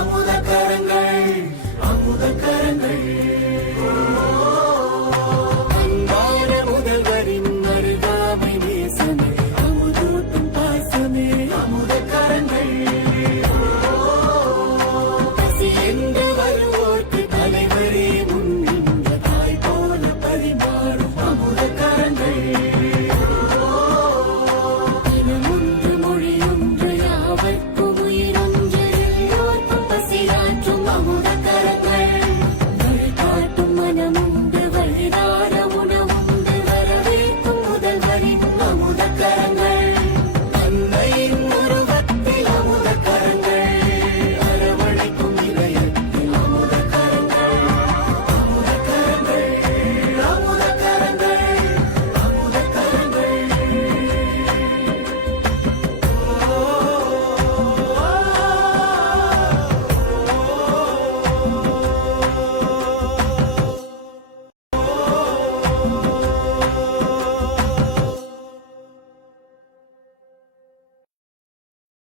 அமுத கரங்கள் அமுத கரங்கள்